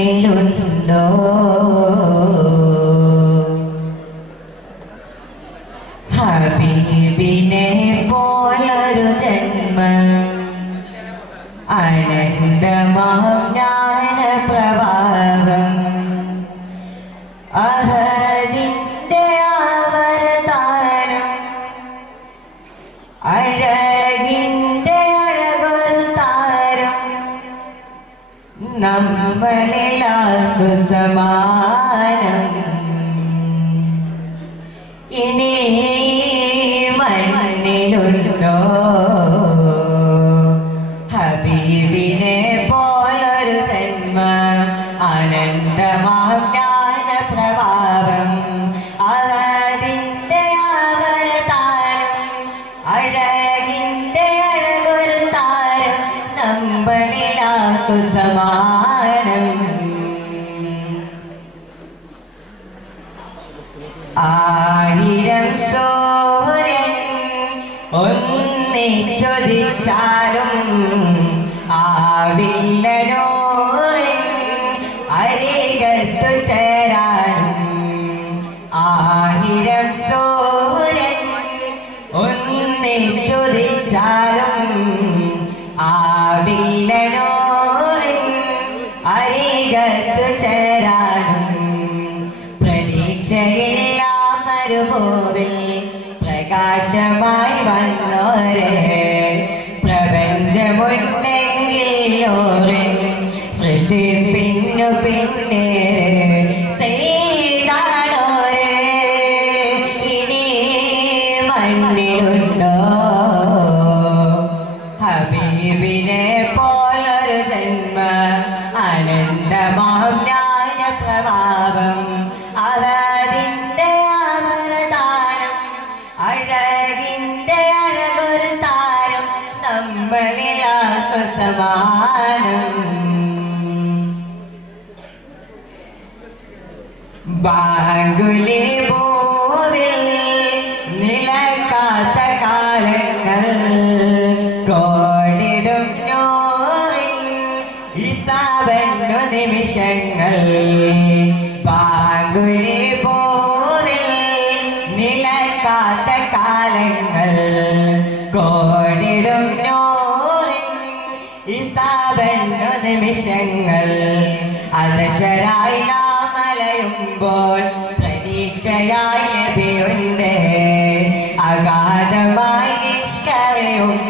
മണ്ണിലുണ്ടോ ഹബീബിനെ പോലൊരു ജന്മം അനന്തമാജ്ഞാന നമ്മളിലാക്കു സമാനം ഇനി മണ്ണിലുണ്ടോ? ഹബീബിനെ പോലൊരു ജന്മ അനന്തമാജ്ഞാന പ്രഭാവം അതിന്റെ അവരതാരം അഴകിന്റെ സമാനം. ആയിരം സൂര്യൻ ഒന്നിച്ചൊതിച്ചാലും ആവില്ലനോ പിന്നു പോലൊരു ജന്മ അതതിന്റെ അമരതാരം അഴകിന്റെ അഴകൊരു താരം സമാനം ബാങ്കുലി ഭൂവിൽ നിലക്കാത്ത കാലങ്ങൾ നിമിഷങ്ങൾ. ബാങ്കുലി ഭൂവിൽ നിലക്കാത്ത കാലങ്ങൾ നിമിഷങ്ങൾ. അതശരായി നാം അലയുമ്പോൾ പ്രതീക്ഷയായി നബിയുണ്ട് അഗാധമായി നിഷ്കരയുമ്പോൾ